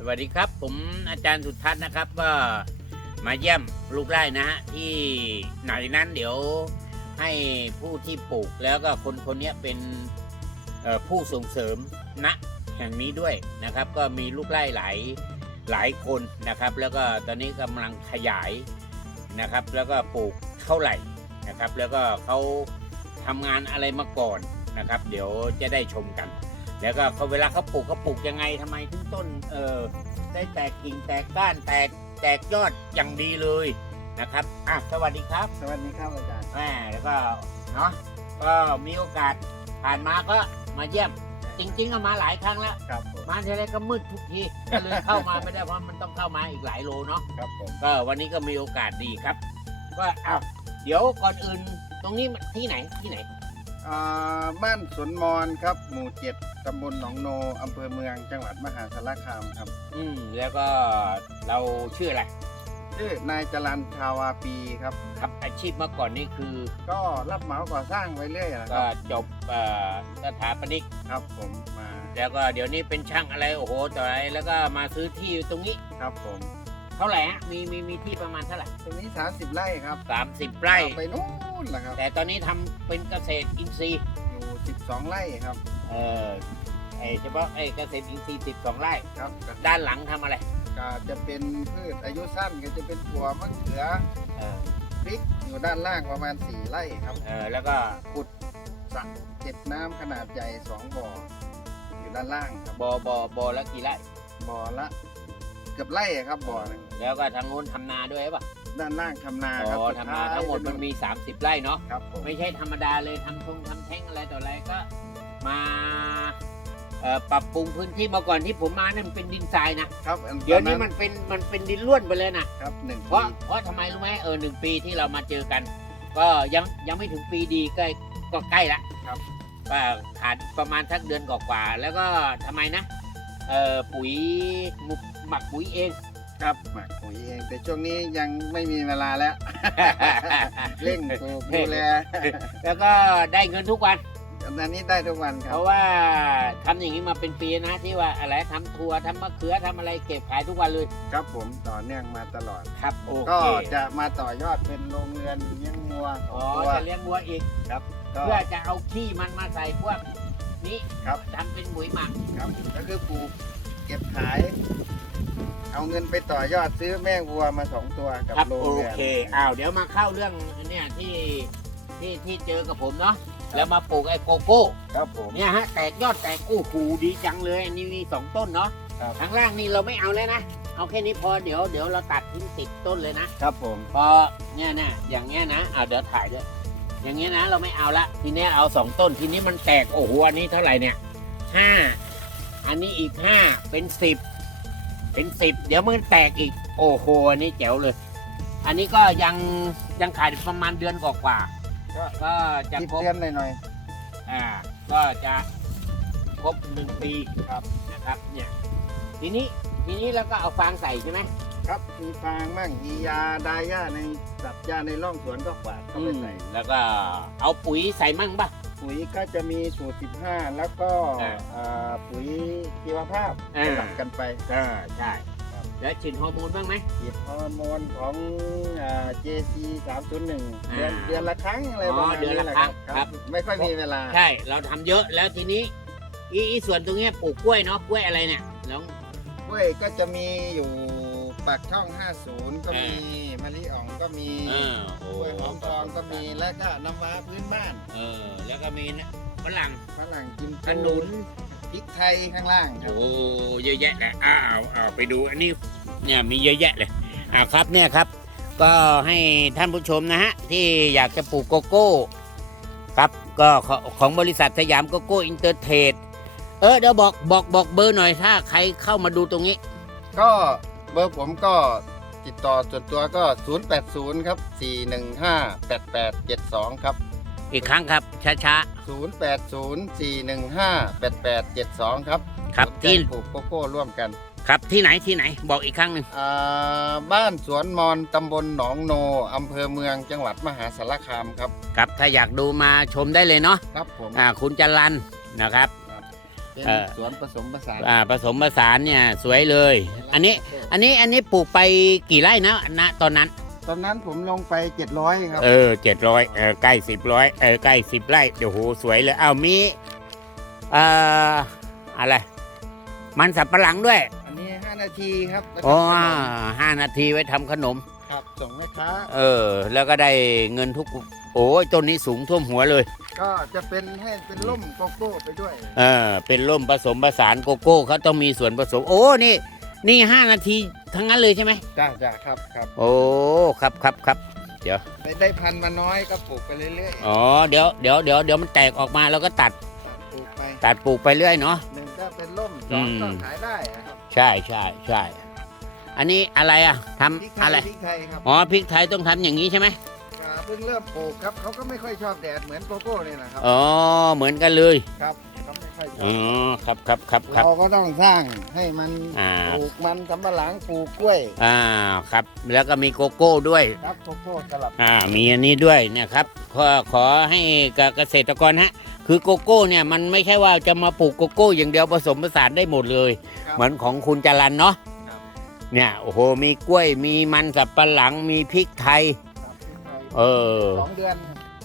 สวัสดีครับผมอาจารย์สุทัศน์นะครับ ก็มาเยี่ยมลูกไร่นะฮะที่ไหนนั้นเดี๋ยวให้ผู้ที่ปลูกแล้วก็คนคนนี้เป็นผู้ส่งเสริมณแห่งนี้ด้วยนะครับ ก็มีลูกไร่หลายหลายคนนะครับ แล้วก็ตอนนี้กำลังขยายนะครับ แล้วก็ปลูกเท่าไหร่นะครับ แล้วก็เขาทำงานอะไรมาก่อนนะครับ เดี๋ยวจะได้ชมกัน แล้วก็เขาเวลาเขาปลูกเขาปลูกยังไงทำไมถึงต้นเออได้แตกกิ่งแตกก้านแตกแตกยอดอย่างดีเลยนะครับอะสวัสดีครับ สวัสดีครับอาจารย์แม่แล้วก็เนาะก็มีโอกาสผ่านมาก็มาเยี่ยม จริงๆก็มาหลายครั้งแล้วครับผมมาทีไรก็มืดทุกทีก็เลยเข้ามาไม่ได้เพราะมันต้องเข้ามาอีกหลายโลเนาะครับผมก็วันนี้ก็มีโอกาสดีครับ ก็อ้าวเดี๋ยวก่อนอื่นตรงนี้มันที่ไหนที่ไหนอ่า บ้านสวนมอนครับ หมู่เจ็ดตำบลหนองโนอำเภอเมืองจังหวัดมหาสารคามครับอืมแล้วก็เราชื่ออะไรชื่อนายจรันชาวาปีครับ ครับอาชีพเมื่อก่อนนี่คือ ก็รับเหมาก่อสร้างไว้เรื่อยนะคก็รับจบเอ่อสถาปนิก ครับผมมาแล้วก็เดี๋ยวนี้เป็นช่างอะไรโอ้โหต่ออะไรแล้วก็มาซื้อที่อยู่ตรงนี้ ครับผม เท่าไหร่ฮะมีมีมีที่ประมาณเท่าไหร่ตรงนี้ 30 ไร่ครับสามสิบไร่ เอาไปนู่นแหละครับ แต่ตอนนี้ทำเป็นเกษตรอินทรีย์ อยู่ 12 ไร่ครับ เออไอเฉพาะไอเกษตรอินทรีย์สิบสองไร่ ครับด้านหลังทำอะไร ก็จะเป็นพืชอายุสั้นก็จะเป็นถั่วมะเขือเออพริกอยู่ด้านล่างประมาณ 4 ไร่ครับเออแล้วก็ขุดสระเก็บน้ำขนาดใหญ่ 2 บ่อ อยู่ด้านล่างครับ บอบอบอละกี่ไร่บ่อละเกือบไร่อะครับบ่อหนึงแล้วก็ทางโน้นทำนาด้วยป่ะด้านล่างทำนาครัอ๋บอสุทำนาท้ยทั้งหมดมันมี 30 ไร่เนาะครับผมไม่ใช่ธรรมดาเลยทำทงทำแท่งอะไรต่ออะไรก็มาเอ่อปรับปรุงพื้นที่เมื่อก่อนที่ผมมาเนี่ยมันเป็นดินทรายนะครับอัเดี๋ยวนี้มันเป็นมันเป็นดินล้วนไปเลยนะ ครับหนึ่งเพราะปีเพราะทำไมรู้ไหมเออหนึ่งปีที่เรามาเจอกัน ก็ยังยังไม่ถึงปีดีก็ก็ใกล้ละครับก็ขาดประมาณสักเดือนกว่าๆแล้วก็ทำไมนะเอ่อปุ๋ย หมุกหมักปุ๋ยเอง ครับหมักปุ๋ยเอง แต่ช่วงนี้ยังไม่มีเวลาแล้ว เร่งปลูกดูแลแล้วก็ได้เงินทุกวันอันนี้ได้ทุกวันคเพรับราะว่าทำอย่างนี้มาเป็นปีนะที่ว่าอะไรทำทัวร์ทำมะเขือทำอะไรเก็บขายทุกวันเลย ครับผมต่อเนื่องมาตลอดครับโอก็เคจะมาต่อยอดเป็นโรงเรือนเลี้ยงงัวสอ๋อองตัวจะเลี้ยงวัวอีกก็เพื่อจะเอาขี้มันมาใส่พวกนี้ครับทำเป็นปุ๋ยหมักครับ ก็คือปลูกเก็บขาย เอาเงินไปต่อยอดซื้อแม่วัวมาสองตัวกับครับโรงโอเรือนเคอ้าวเดี๋ยวมาเข้าเรื่องเนี่ยที่ที่ที่เจอกับผมเนาะแล้วมาปลูกไอ้โกโก้ครับผม เนี่ยฮะแตกยอดแตกโอ้โหดีจังเลยอันนี้มีสองต้นเนาะครับ ข้างล่างนี่เราไม่เอาแล้วนะเอาแค่นี้พอเดี๋ยวเดี๋ยวเราตัดทิ้งสิบต้นเลยนะ ครับผม พอเนี่ยนะอย่างเงี้ยนะอ่าเดี๋ยวถ่ายด้วยอย่างเงี้ยนะเราไม่เอาละทีเนี้ยเอาสองต้นทีนี้มันแตกโอ้โหอันนี้เท่าไหร่เนี่ยห้าอันนี้อีกห้าเป็นสิบ เป็นสิบเดี๋ยวมันแตกอีก โอ้โหอันนี้แจ๋วเลย อันนี้ก็ยังยังขายประมาณเดือนกว่าๆก็ก็จะคิดครบเดือนหน่อยอ่าก็จะครบหนึ่งปีครับนะครับเนี่ยทีนี้ทีนี้เราก็เอาฟางใส่ใช่ไหมๆครับมีฟางมั่งมียาดาย่าในตัดหญ้าในร่องสวนก็ฝาดเข้าไปใส่แล้วก็เอาปุ๋ยใส่มั่งป่ะ ปุ๋ยก็จะมีสูตร 15 แล้วก็อ่าอ่าปุ๋ยชีวภาพอ่าสลับกันไปเออใช่ครับแล้วฉีดฮอร์โมนบ้างไหม ฉีดฮอร์โมนของอ่า JC 301อ่าเดือนเดือนละครั้งอะไรอ๋อประมาณเดือนนี้ละแหละคครั้รังบครับไม่ค่อยมีเวลา ใช่เราทำเยอะแล้วทีนี้อีอีส่วนตรงเนี้ยปลูกกล้วยเนาะกล้วยอะไรเนี่ยน้อง กล้วยก็จะมีอยู่ปากช่อง 50 ก็มีอ่มะลิอ่องก็ มีเออโอ้กล้วยหอมทองก็มีแล้วก็น้ำว้าพื้นบ้านเออ แล้วก็มีนะฝรั่งฝรั่งกิมขนุนพริกไทยข้างล่างครับโอ้เยอะแยะเลยอ้าวเอาไปดูอันนี้เนี่ยมีเยอะแยะเลยอ่าครับเนี่ยครับ ก็ให้ท่านผู้ชมนะฮะที่อยากจะปลูกโกโก้ ครับก็ขอของบริษัทสยามโกโก้อินเตอร์เทรดเออเดี๋ยวบอกบอกบอกเบอร์หน่อยถ้าใครเข้ามาดูตรงนี้ ก็เบอร์ผมก็ ติดต่อส่วนตัวก็ 080 ครับ 4158872 ครับ อีกครั้งครับ ช้า 0804158872 ครับๆครับสนใจที่ ปลูกโกโก้ร่วมกันครับที่ไหนที่ไหน บอกอีกครั้งหนึ่งอ่าบ้านสวนมอนตำบลหนองโนอำเภอเมืองจังหวัดมหาสารคามครับ ครับ ถ้าอยากดูมาชมได้เลยเนาะครับผมอ่าคุณจรันนะครับครับเป็นเอ่อ สวนผสมผสานอ่าผสมผสานเนี่ยสวยเลย อันนี้ อันนี้อันนี้ปลูกไปกี่ไร่นะณตอนนั้น ตอนนั้นผมลงไป 700 ครับ เออเจ็ดร้อยเออใกล้สิบร้อยเออใกล้สิบไร่เดี๋ยวโหสวยเลยอ้าวมีเอ่ออะไร มันสับปะหลังด้วยอันนี้ 5 นาทีครับแล้วก็อ๋อขนมห้านาทีไว้ทำขนม ครับส่งแม่ค้า เออ แล้วก็ได้เงินทุก โอ้ยต้นนี้สูงท่วมหัวเลย ก็จะเป็นให้เป็นร่มโกโก้ไปด้วย เออเป็นร่มผสมผสานโกโก้เขาต้องมีส่วนผสม โอ้นี่ นี่ห้านาทีทั้งนั้นเลยใช่ไหมจ้าจ้าครับครับโอ้ครับครับครับได้ได้พันธุ์มาน้อยก็ปลูกไปเรื่อยอ๋อเดี๋ยวเดี๋ยวเดี๋ยวเดี๋ยวมันแตกออกมาแล้วก็ตัดๆปลูกไปตัดปลูกไปเรื่อยเนาะ หนึ่งก็เป็นร่มสอืองมก็ขายได้อะครับใช่ใช่ใช่อันนี้อะไรอะทำพริกไทอะยไรพริกไทยครับอ๋อพริกไทยต้องทำอย่างนี้ใช่ไหมอ่าเพิ่งเริ่มปลูกครับเขาก็ไม่ค่อยชอบแดดเหมือนโกโก้เนี่ยนะครับ อ๋อเหมือนกันเลย ครับ เขาไม่ค่อยชออ๋อบครับครับครับครับ เราก็ต้องสร้างให้มันอ่า ปลูกมันสำปะหลังปลูกกล้วยอ่าครับ แล้วก็มีโกโก้ด้วย ครับโกโก้สลับอ่ามีอันนี้ด้วยเนี่ยครับขอขอให้กับเกษตรกรฮะคือโกโก้เนี่ยมันไม่ใช่ว่าจะมาปลูกโกโก้อย่างเดียวผสมผสานได้หมดเลย ครับ เหมือนของคุณจรันเนาะครับ เนี่ยโอ้โหมีกล้วยมีมันสับปะหลังมีพริกไทย ครับพริกไทยเออ สองเดือน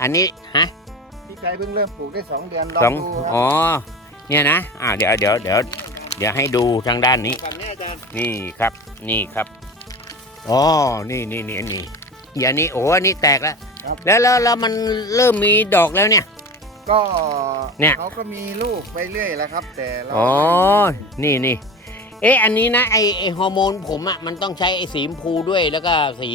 อันนี้ฮะ พริกไทยเพิ่งเริ่มปลูกได้สองเดือนลสอองงดูคอ๋รัอเนี่ยนะอ่าเดี๋ยวเดี๋ยวเดี๋ยวเดี๋ยวให้ดูทางด้านนี้แบบนี้อาจารย์นี่ครับ นี่ครับอ๋อนี่นี่นี่นี่อย่างนี้โอ้อันนี้แตกแล้วครับแล้วแล้วแล้วมันเริ่มมีดอกแล้วเนี่ย ก็เนี่ย เขาก็มีลูกไปเรื่อยแล้วครับ แต่เราอ๋อไม่นี่นี่เอ๊ะอันนี้นะไอไอฮอร์โมนผมอะ่ะมันต้องใช้ไอสีชมพูด้วยแล้วก็สี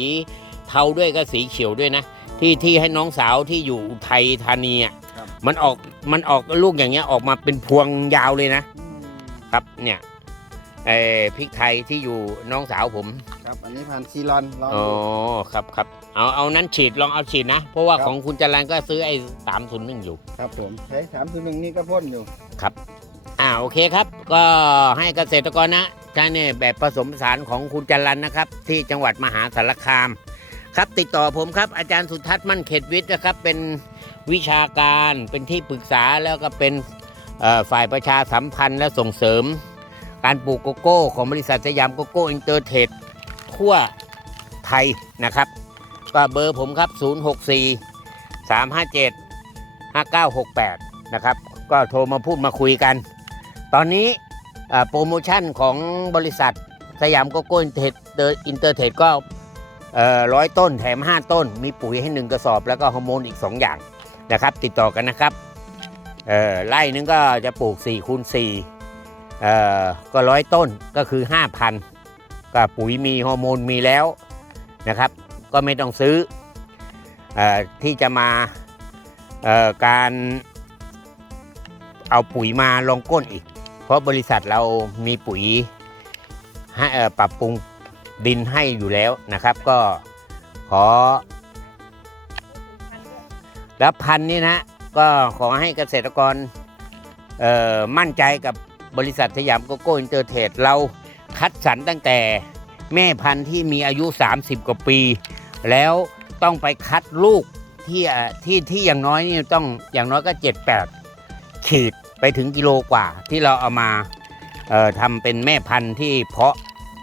เทาด้วยก็สีเขียวด้วยนะ ที่ที่ให้น้องสาวที่อยู่อุทัยธานีอะ่ะครับ มันออกมันออกลูกอย่างเงี้ยออกมาเป็นพวงยาวเลยนะอืมครับเนี่ยไอพริกไทยที่อยู่น้องสาวผมครับ อันนี้พันธุ์ซีรอนลองอ๋อดู ครับครับเอาเอานั้นฉีดลองเอาฉีดนะ เพราะว่าครับ ของคุณจรันก็ซื้อไอ้สามศูนย์หนึ่งอยู่ ครับผมใช้สามตัวหนึ่งนี่ก็พ่นอยู่ อ่าโอเคครับ ก็ให้เกษตรกรนะใช้เนี่ยแบบผสมผสานของคุณจันรันนะครับ ที่จังหวัดมหาสารคาม ครับติดต่อผมครับอาจารย์สุทัศน์มั่นเขตวิทย์นะครับ เป็น วิชาการเป็นที่ปรึกษาแล้วก็เป็นฝ่ายประชาสัมพันธ์และส่งเสริม การปลูกโกโก้ของบริษัทสยามโกโก้อินเตอร์เทรดทั่วไทยนะครับ ก็เบอร์ผมครับ 064 357 5968 นะครับ ก็โทรมาพูดมาคุยกัน ตอนนี้โปรโมชั่นของบริษัทสยามโกโก้อินเตอร์อินเตอร์เทรดก็ร้อยต้นแถม 5 ต้น มีปุ๋ยให้ 1 กระสอบ แล้วก็ฮอร์โมนอีก 2 อย่าง นะครับ ติดต่อกันนะครับไร่นึงก็จะปลูก4คูณ4เอ่ก็ร้อยต้นก็คือ 5,000ก็ปุ๋ยมีฮอร์โมนมีแล้วนะครับ ก็ไม่ต้องซื้ออที่จะมาการเอาปุ๋ยมาลงก้นอีก เพราะบริษัทเรามีปุ๋ยให้ปรับปรุงดินให้อยู่แล้วนะครับ ก็ขอ แล้วพันนี้นะก็ขอให้เกษตรกรมั่นใจกับบริษัทสยามโกโก้อินเตอร์เทรดเราคัดสรรตั้งแต่แม่พันธุ์ที่มีอายุ 30 กว่าปี แล้วต้องไปคัดลูกที่ที่ที่อย่างน้อยนี่ต้องอย่างน้อยก็ 7-8 ขีดไปถึงกิโลกว่า ที่เราเอามาทำเป็นแม่พันธุ์ที่เพาะ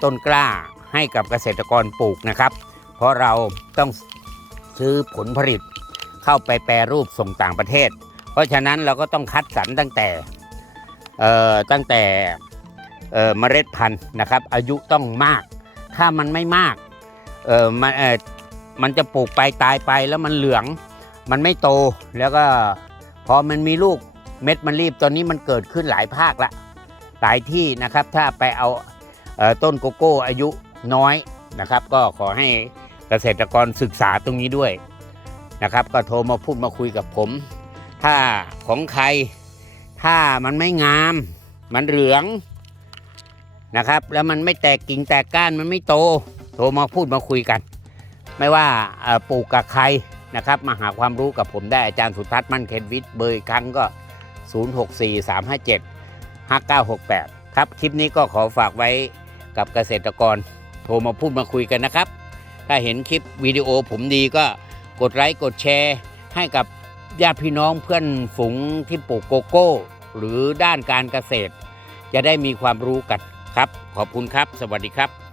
ต้นกล้าให้กับเกษตรกรปลูกนะครับ เพราะเราต้องซื้อผลผลิต เข้าไปแปรรูปส่งต่างประเทศ เพราะฉะนั้นเราก็ต้องคัดสรรตั้งแต่ตั้งแต่เมล็ดพันธุ์นะครับ อายุต้องมาก ถ้ามันไม่มากเออมันมันจะปลูกไปตายไปแล้วมันเหลือง มันไม่โตแล้วก็พอมันมีลูกเม็ดมันรีบตอนนี้มันเกิดขึ้นหลายภาคละหลายที่นะครับ ถ้าไปเอาเออต้นโกโก้อายุน้อยนะครับ ก็ขอให้เกษตรกรศึกษาตรงนี้ด้วย นะครับ ก็โทรมาพูดมาคุยกับผม ถ้าของใคร ถ้ามันไม่งาม มันเหลืองนะครับ แล้วมันไม่แตกกิ่งแตกก้านมันไม่โต โทรมาพูดมาคุยกัน ไม่ว่าปลูกกับใครนะครับ มาหาความรู้กับผมได้อาจารย์สุทัศน์มั่นเคนวิทย์เบอร์อีกครั้งก็ 0643575968 ครับ คลิปนี้ก็ขอฝากไว้กับเกษตรกร โทรมาพูดมาคุยกันนะครับ ถ้าเห็นคลิปวิดีโอผมดีก็ กดไลค์กดแชร์ให้กับญาติพี่น้องเพื่อนฝูงที่ปลูกโกโก้ หรือด้านการเกษตร จะได้มีความรู้กันครับ ขอบคุณครับ สวัสดีครับ